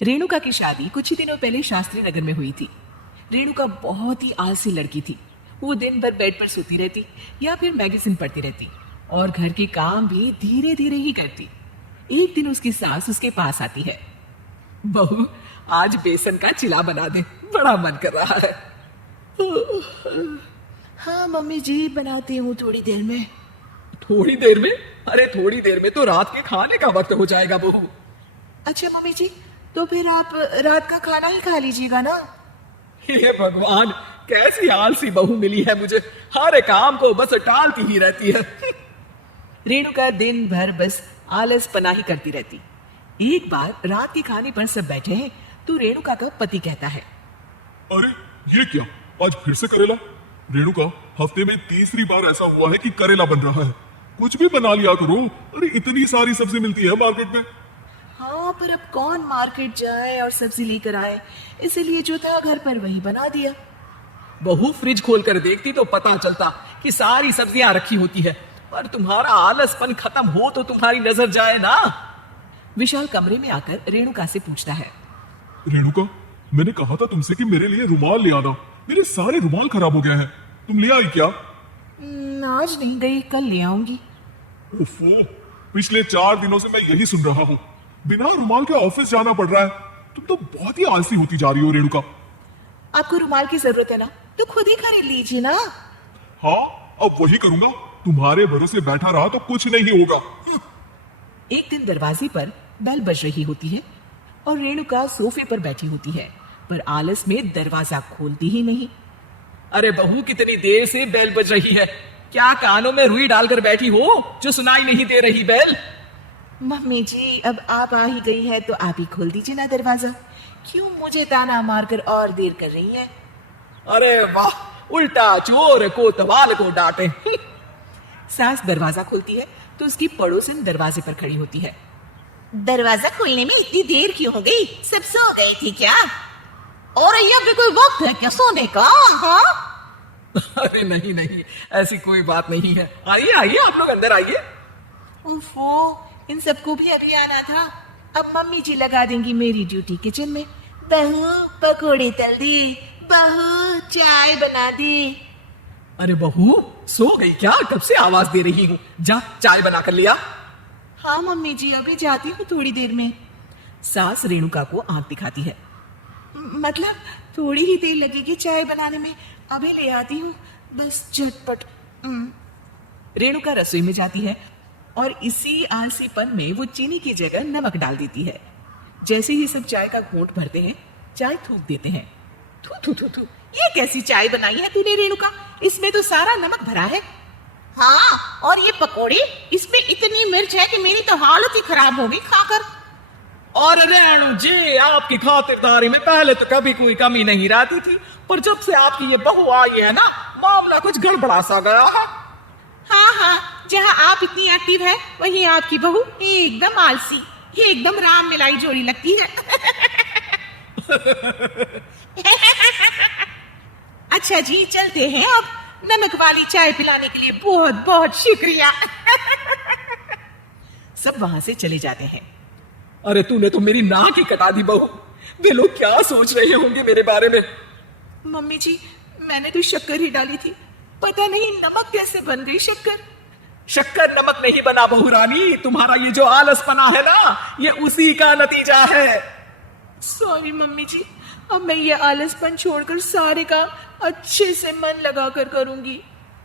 रेणुका की शादी कुछ ही दिनों पहले शास्त्री नगर में हुई थी। रेणुका बहुत ही आलसी लड़की थी। वो दिन भर बेड पर सोती रहती या फिर मैगजीन पढ़ती रहती और घर के काम भी धीरे धीरे ही करती। एक दिन उसकी सास उसके पास आती है। बहू, आज बेसन का चिला बना दे, बड़ा मन कर रहा है। हाँ मम्मी जी, बनाती हूँ थोड़ी देर में। थोड़ी देर में? अरे थोड़ी देर में तो रात के खाने का वक्त हो जाएगा बहू। अच्छा मम्मी जी, तो फिर आप रात का खाना ही खा लीजिएगा ना। हे भगवान, कैसी आलसी बहू मिली है मुझे, हर काम को बस टालती ही रहती है। रेणुका दिन भर बस आलस पना ही करती रहती। एक बार रात के खाने पर सब बैठे हैं तो रेणुका का पति कहता है, अरे ये क्या, आज फिर से करेला? रेणुका, हफ्ते में तीसरी बार ऐसा हुआ है कि करेला बन रहा है। कुछ भी बना लिया करो। अरे इतनी सारी सब्जी मिलती है मार्केट में। हाँ, पर अब कौन मार्केट जाए और सब्जी लेकर आए, इसीलिए जो था घर पर वही बना दिया। बहू, फ्रिज खोल कर देखती तो पता चलता कि सारी सब्जियां रखी होती है, पर तुम्हारा आलसपन खत्म हो तो तुम्हारी नजर जाए ना। विशाल कमरे में आकर रेणुका से पूछता है, रेणुका, मैंने कहा था तुमसे कि मेरे लिए रुमाल ले आना। मेरे सारे रुमाल खराब हो गए हैं। तुम ले आई क्या? आज नहीं गई, कल ले आऊंगी। ओफो, पिछले 4 दिनों से मैं यही सुन रहा हूँ। बिना रुमाल के ऑफिस जाना पड़ रहा है। तुम तो बहुत ही आलसी होती जा रही हो रेणुका। आपको रुमाल की जरूरत है ना, तो खुद ही खरीद लीजिए ना। हाँ, अब वही करूंगा। तुम्हारे भरोसे बैठा रहा तो कुछ नहीं होगा। एक दिन दरवाजे पर बेल बज रही होती है और रेणुका सोफे पर बैठी होती है, पर आलस में दरवाजा खोलती ही नहीं। अरे बहू, कितनी देर से बेल बज रही है, क्या कानों में रुई डालकर बैठी हो जो सुनाई नहीं दे रही बेल? मम्मी जी, अब आप आ ही गई है तो आप ही खोल दीजिए ना दरवाजा। क्यों मुझे ताना मारकर और देर कर रही है? अरे वाह, उल्टा चोर को तवाल को डांटे। सास दरवाजा खोलती है तो उसकी पड़ोसन दरवाजे पर खड़ी होती है। दरवाजा खोलने में इतनी देर क्यों हो गई? सब सो गए थे क्या? और यहाँ पे कोई वक्त है क्या सोने का? हाँ? अरे नहीं नहीं, ऐसी कोई बात नहीं है। आइए आइए, आप लोग अंदर आइए। ओफो, इन सबको भी अभी आना था। अब मम्मी जी लगा देंगी मेरी ड्यूटी किचन में। बहू, पकोड़े तल दे। बहू, चाय बना दे। अरे बहू, सो गई क्या? कब से आवाज दे रही हूँ, जा चाय बना कर लिया। हाँ मम्मी जी, अभी जाती हूँ थोड़ी देर में। सास रेणुका को आंख दिखाती है। मतलब थोड़ी ही देर लगेगी चाय बनाने में, अभी ले आती हूँ, बस झटपट। रेणुका रसोई में जाती है और इसी आलसीपन में वो चीनी की जगह नमक डाल देती है। जैसे ही सब चाय का घूंट भरते हैं, चाय थूक देते हैं। थू थू थू थू, ये कैसी चाय बनाई है तूने रेणुका? इसमें तो सारा नमक भरा है। हाँ, और ये पकोड़े, इसमें इतनी मिर्च है कि मेरी तो हालत ही खराब हो गई खाकर। और रेणु जी, आपकी खातिरदारी में पहले तो कभी कोई कमी नहीं रहती थी, पर जब से आपकी ये बहू आई है ना, मामला कुछ गड़बड़ा सा गया है। हाँ हाँ, जहाँ आप इतनी एक्टिव है, वहीं आपकी बहू एकदम आलसी। ये एकदम राम मिलाई जोड़ी लगती है। अच्छा जी, चलते हैं अब। नमक वाली चाय पिलाने के लिए बहुत बहुत शुक्रिया। सब वहां से चले जाते हैं। अरे तूने तो मेरी नाक ही कटा दी बहू। वे लोग क्या सोच रहे होंगे मेरे बारे में? मम्मी जी, मैंने तो शक्कर ही डाली थी, पता नहीं नमक कैसे बन गई शक्कर। शक्कर नमक नहीं बना बहू रानी, तुम्हारा ये जो आलसपना है ना, ये उसी का नतीजा है। सॉरी मम्मी जी, अब मैं ये आलसपन छोड़कर सारे काम अच्छे से मन लगाकर करूंगी।